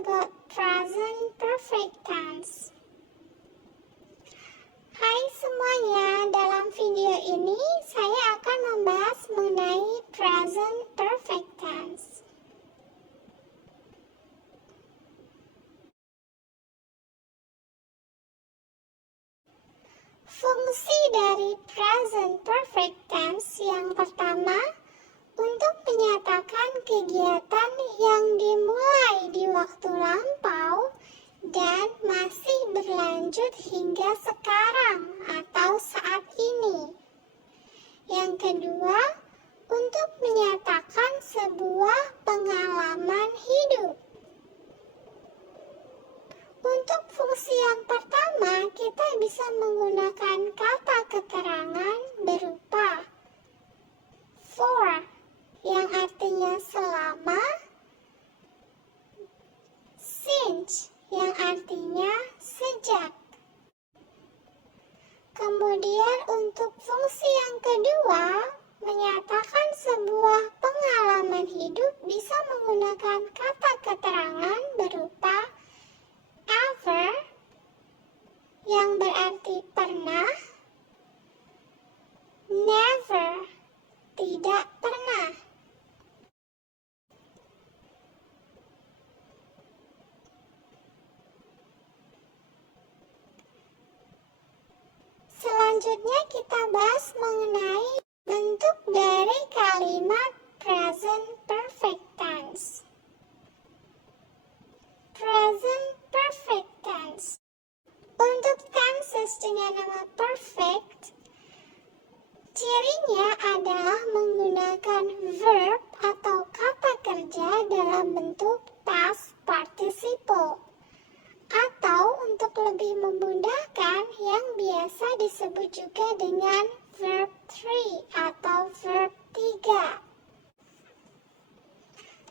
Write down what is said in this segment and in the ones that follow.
about present perfect tense. Hai semuanya, dalam video ini saya akan membahas mengenai present perfect tense. Fungsi dari present perfect tense yang pertama, untuk menyatakan kegiatan yang dimulai di waktu lampau dan masih berlanjut hingga sekarang atau saat ini. Yang kedua, untuk menyatakan sebuah pengalaman hidup. Untuk fungsi yang pertama, kita bisa menggunakan kata keterangan berupa for, yang artinya selama, since, yang artinya sejak. Kemudian untuk fungsi yang kedua, menyatakan sebuah pengalaman hidup bisa menggunakan kata keterangan berupa ever, yang berarti pernah, never, tidak pernah. Selanjutnya kita bahas mengenai bentuk dari kalimat present perfect tense. Present perfect tense. Untuk tenses dengan nama perfect, cirinya adalah menggunakan verb atau kata kerja dalam bentuk past participle. Atau untuk lebih memudahkan yang biasa disebut juga dengan verb 3 atau verb 3.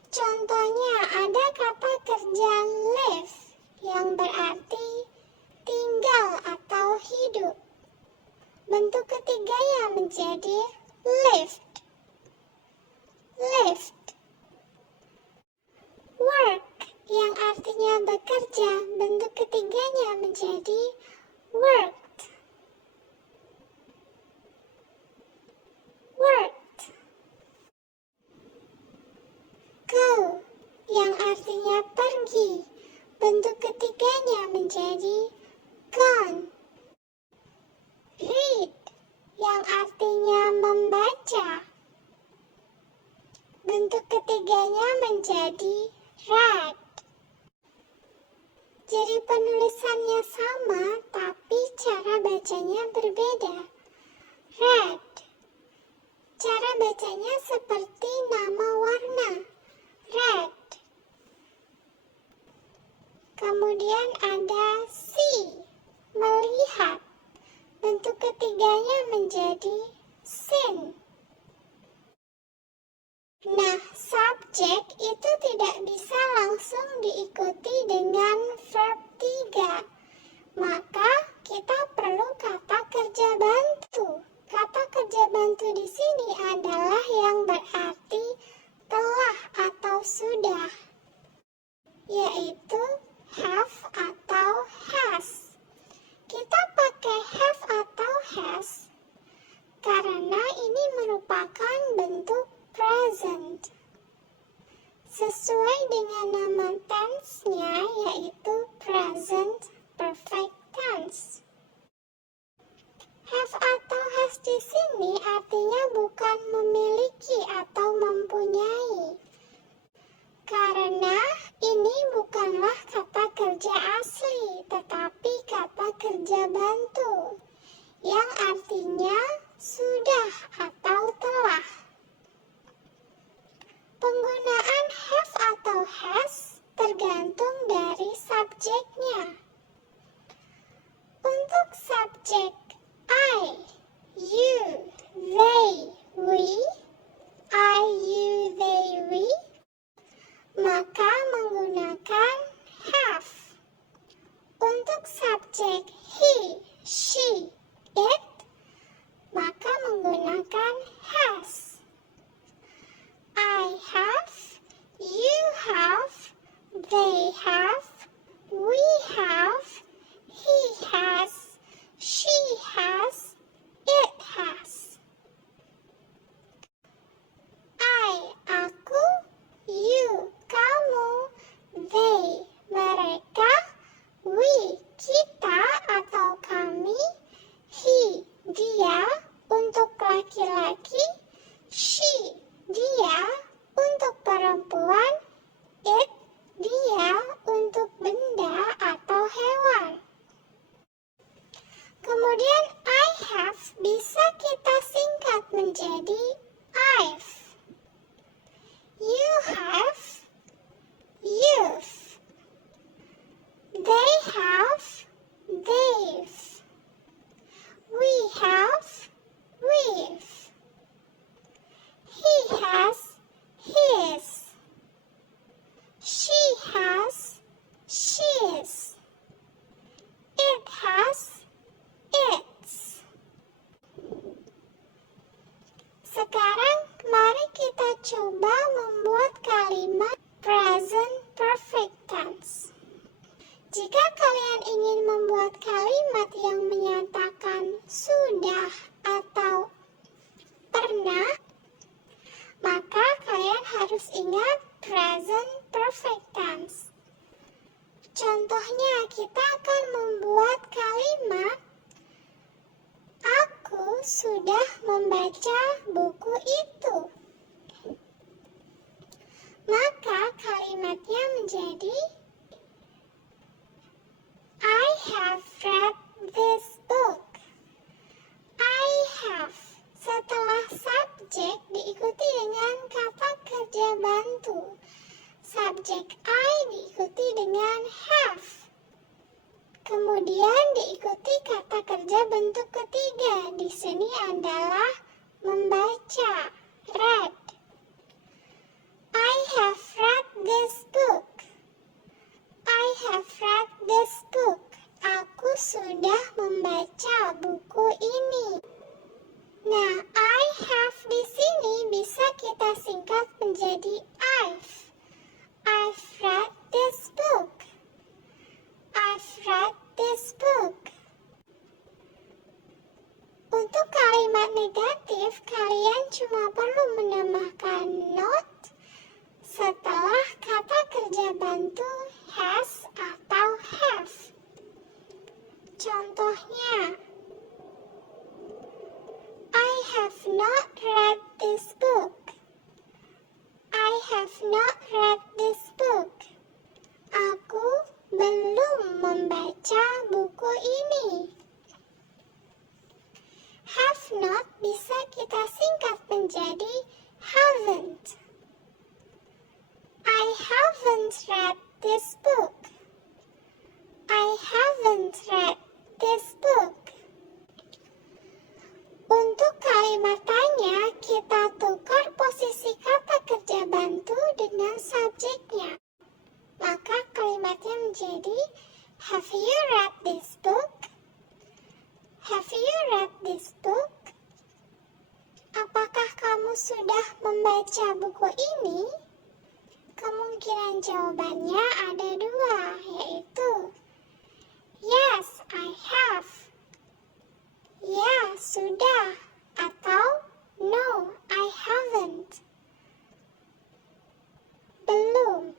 Contohnya ada kata kerja live yang berarti tinggal atau hidup. Bentuk ketiganya menjadi lived. Lived. Work yang artinya bekerja, bentuk ketiganya menjadi worked. Worked. Go yang artinya pergi, bentuk ketiganya menjadi gone. Read yang artinya membaca, bentuk ketiganya menjadi read. Jadi penulisannya sama, tapi cara bacanya berbeda. Red. Cara bacanya seperti nama warna. Red. Kemudian ada see, melihat. Bentuk ketiganya menjadi seen. Nah, subjek itu tidak bisa langsung diikuti dengan verb 3. Maka kita perlu kata kerja bantu. Kata kerja bantu di sini adalah yang berarti telah atau sudah, yaitu have atau has. Kita pakai have atau has karena ini merupakan bentuk present sesuai dengan nama tense-nya, yaitu present perfect tense. Have atau has di sini artinya bukan memiliki atau mempunyai, karena ini bukanlah kata kerja asli, tetapi kata kerja bantu yang artinya sudah atau telah. Penggunaan have atau has tergantung dari subjeknya. Untuk subjek I, you, they, we, I, you, they, we, maka menggunakan have. Untuk subjek he, she, it, coba membuat kalimat present perfect tense. Jika kalian ingin membuat kalimat yang menyatakan sudah atau pernah, maka kalian harus ingat present perfect tense. Contohnya, kita akan membuat kalimat aku sudah membaca buku itu. Maka kalimatnya menjadi I have read this book. I have. Setelah subjek diikuti dengan kata kerja bantu. Subjek I diikuti dengan have. Kemudian diikuti kata kerja bentuk ketiga. Di sini adalah membaca, read. I have read this book. I have read this book. Aku sudah membaca buku ini. Nah, I have di sini bisa kita singkat menjadi I've. I've read this book. I've read this book. Untuk kalimat negatif, kalian cuma perlu menambahkan not setelah kata kerja bantu has atau have. Contohnya, I have not read this book. I have not read this book. Aku belum membaca buku ini. Have not bisa kita singkat menjadi haven't. I haven't read this book. I haven't read this book. Untuk kalimat tanya, kita tukar posisi kata kerja bantu dengan subjeknya. Maka kalimatnya menjadi have you read this book? Have you read this book? Apakah kamu sudah membaca buku ini? Kemungkinan jawabannya ada dua, yaitu yes, I have. Ya, sudah. Atau no, I haven't. Belum.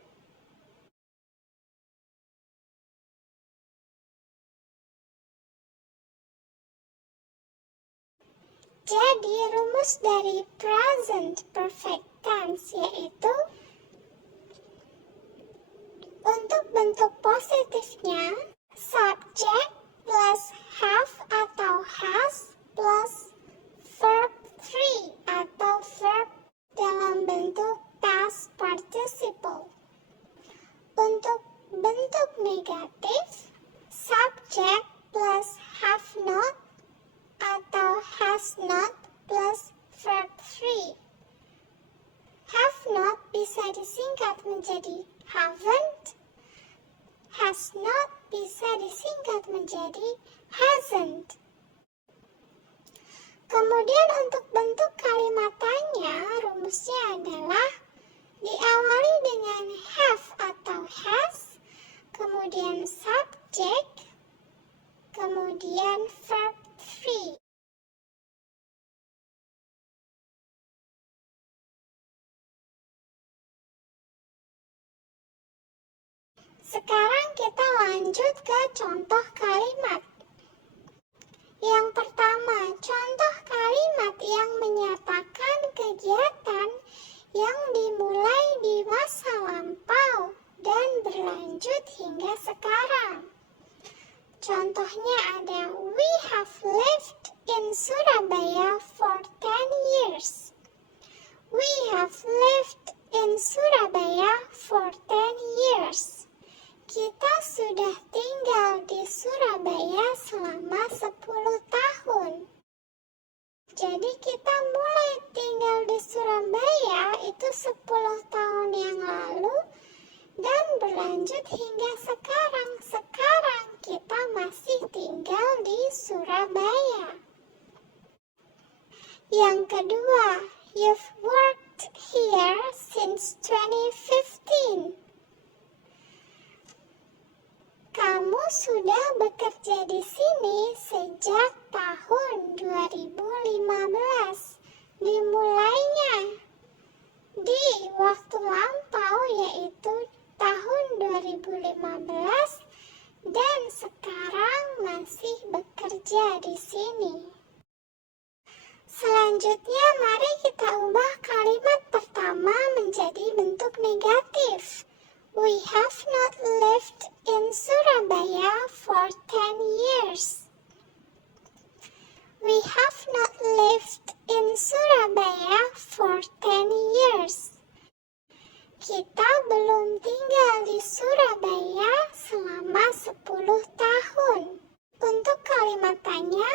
Jadi, rumus dari present perfect tense yaitu untuk bentuk positifnya subject plus have atau has plus verb 3 atau verb dalam bentuk past participle. Untuk bentuk negatif subject plus have not atau has not plus verb 3. Have not bisa disingkat menjadi haven't. Has not bisa disingkat menjadi hasn't. Kemudian untuk bentuk kalimat tanya, rumusnya adalah diawali dengan have atau has, kemudian subject, kemudian verb 3. Sekarang kita lanjut ke contoh kalimat. Yang pertama, contoh kalimat yang menyatakan kegiatan yang dimulai di masa lampau dan berlanjut hingga sekarang. Contohnya ada, we have lived in Surabaya for 10 years. We have lived in Surabaya for 10 years. Kita sudah tinggal di Surabaya selama 10 tahun. Jadi kita mulai tinggal di Surabaya itu 10 tahun yang lalu dan berlanjut hingga sekarang. Sekarang kita masih tinggal di Surabaya. Yang kedua, you've worked worked here since 2015. Kamu sudah bekerja di sini sejak tahun 2015. Dimulainya di waktu lampau, yaitu tahun 2015, dan sekarang masih bekerja di sini. Selanjutnya, mari kita ubah kalimat pertama menjadi bentuk negatif. We have not lived in Surabaya for 10 years. We have not lived in Surabaya for 10 years. Kita belum tinggal di Surabaya selama 10 tahun. Untuk kalimat tanya,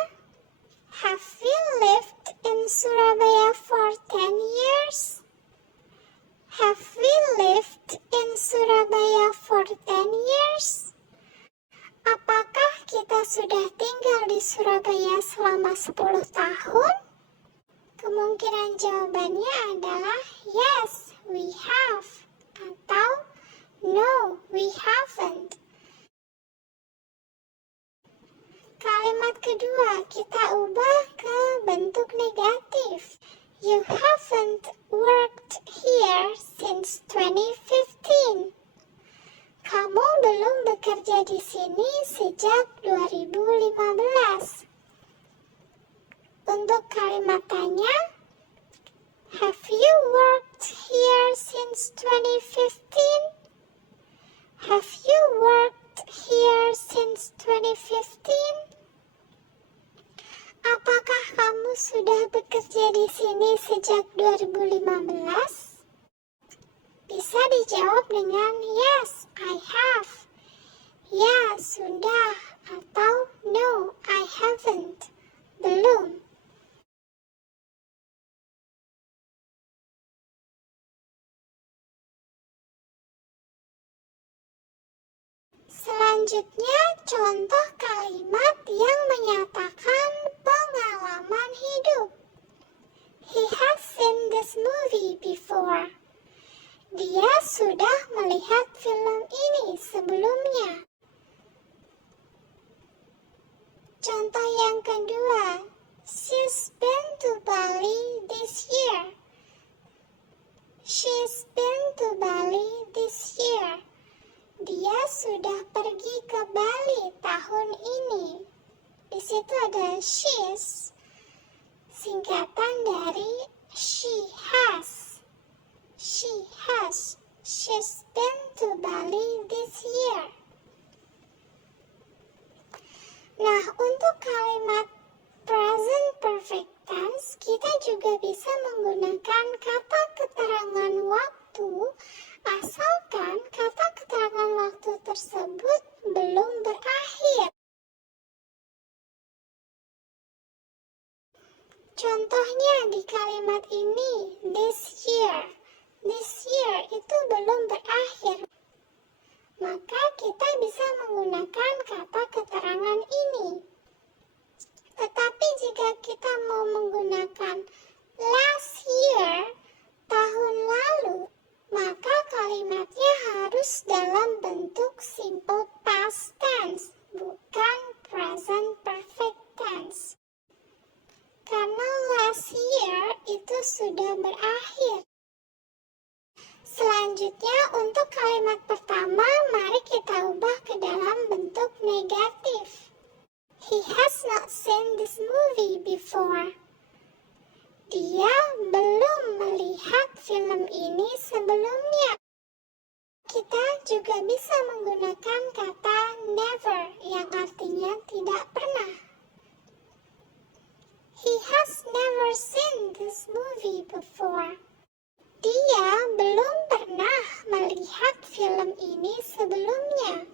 have you lived in Surabaya for 10 years? Have we lived in Surabaya for 10 years? Apakah kita sudah tinggal di Surabaya selama 10 tahun? Kemungkinan jawabannya adalah yes, we have, atau no, we haven't. Kalimat kedua kita ubah ke bentuk negatif. You haven't worked here since 2015. Kamu belum bekerja di sini sejak 2015. Untuk kalimat tanya, have you worked here since 2015? Have you worked here since 2015? Apakah kamu sudah bekerja di sini sejak 2015? Bisa dijawab dengan yes, I have. Ya, sudah. Atau no, I haven't. Belum. Selanjutnya, contoh kalimat yang menyatakan pengalaman hidup. He has seen this movie before. Dia sudah melihat film ini sebelumnya. Contoh yang kedua, she's been to Bali this year. She's been to Bali this year. Dia sudah pergi ke Bali tahun ini. Di situ ada she's, singkatan dari she has. She has. She's been to Bali this year. Nah, untuk kalimat present perfect tense, kita juga bisa menggunakan kata keterangan waktu, asalkan kata keterangan waktu tersebut belum berakhir. Contohnya di kalimat ini, this year. This year itu belum berakhir. Maka kita bisa menggunakan kata keterangan ini. Tetapi jika kita mau menggunakan last year, tahun lalu, maka kalimatnya harus dalam bentuk simple past tense, bukan present perfect tense. Karena last year itu sudah berakhir. Selanjutnya, untuk kalimat pertama, mari kita ubah ke dalam bentuk negatif. He has not seen this movie before. Dia belum melihat film ini sebelumnya. Kita juga bisa menggunakan kata never yang artinya tidak pernah. He has never seen this movie before. Dia belum pernah melihat film ini sebelumnya.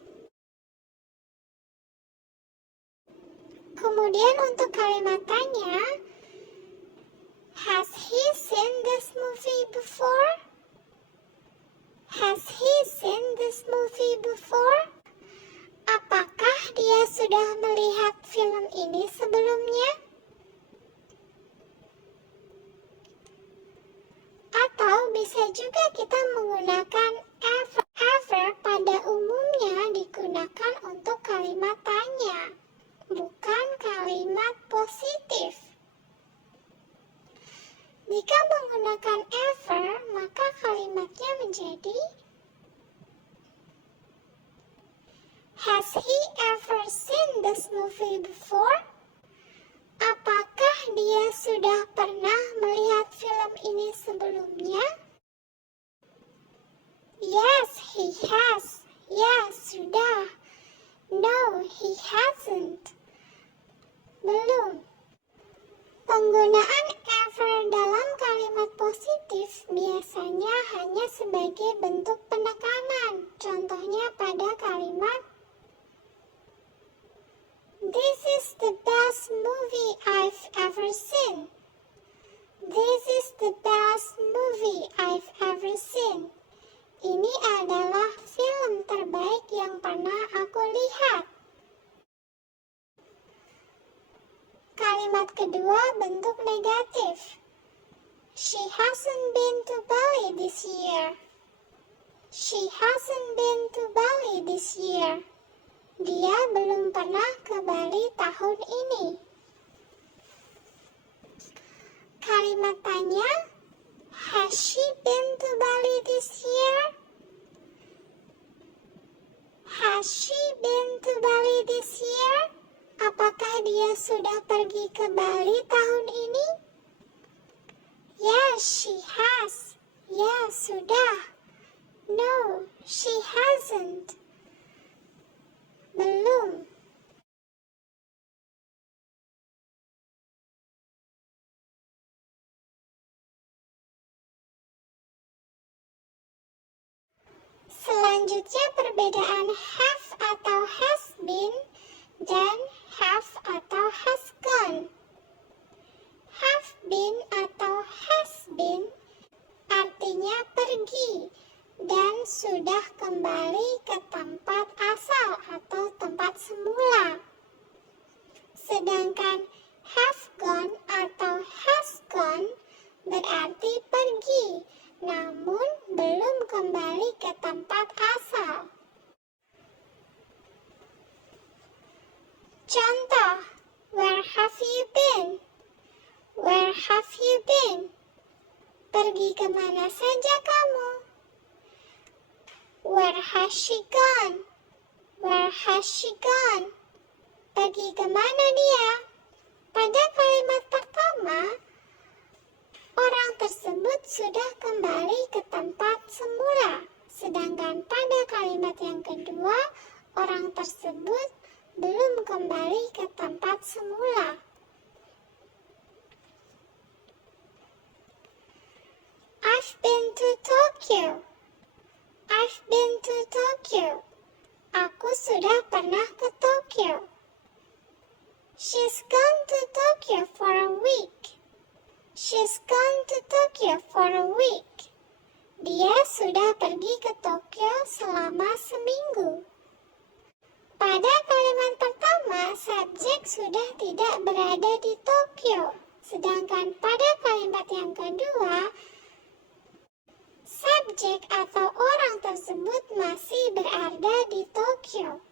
Kemudian untuk kalimat tanya, has he seen this movie before? Has he seen this movie before? Apakah dia sudah melihat film ini sebelumnya? Atau Bisa juga kita menggunakan ever. Ever pada umumnya digunakan untuk kalimat tanya, bukan kalimat positif. Jika menggunakan ever, maka kalimatnya menjadi Has he ever seen this movie before? Apakah dia sudah pernah melihat film ini sebelumnya? Yes, he has. Ya, sudah. No, he hasn't. Belum. Penggunaan ever dalam kalimat positif biasanya hanya sebagai bentuk penekanan. Contohnya pada kalimat This is the best movie I've ever seen. This is the best movie I've ever seen. Ini adalah film terbaik yang pernah aku lihat. Kalimat kedua bentuk negatif. She hasn't been to Bali this year. She hasn't been to Bali this year. Dia belum pernah ke Bali tahun ini. Kalimat tanya, Has she been to Bali this year? Has she been to Bali this year? Apakah dia sudah pergi ke Bali tahun ini? Yes, she has. Ya, sudah. No, she hasn't. Belum. Selanjutnya perbedaan have atau has been dan have atau has gone. Have been atau has been artinya pergi dan sudah kembali ke tempat asal atau tempat semula. Sedangkan have gone atau has gone berarti pergi, namun belum kembali ke tempat asal. Contoh, where have you been? Where have you been? Pergi kemana saja kamu? Where has she gone? Where has she gone? Pergi kemana dia? Pada kalimat pertama, orang tersebut sudah kembali ke tempat semula. Sedangkan pada kalimat yang kedua, orang tersebut belum kembali ke tempat semula. I've been to Tokyo. I've been to Tokyo. Aku sudah pernah ke Tokyo. She's gone to Tokyo for a week. She's gone to Tokyo for a week. Dia sudah pergi ke Tokyo selama seminggu. Pada kalimat pertama, subjek sudah tidak berada di Tokyo. Sedangkan pada kalimat yang kedua, subjek atau orang tersebut masih berada di Tokyo.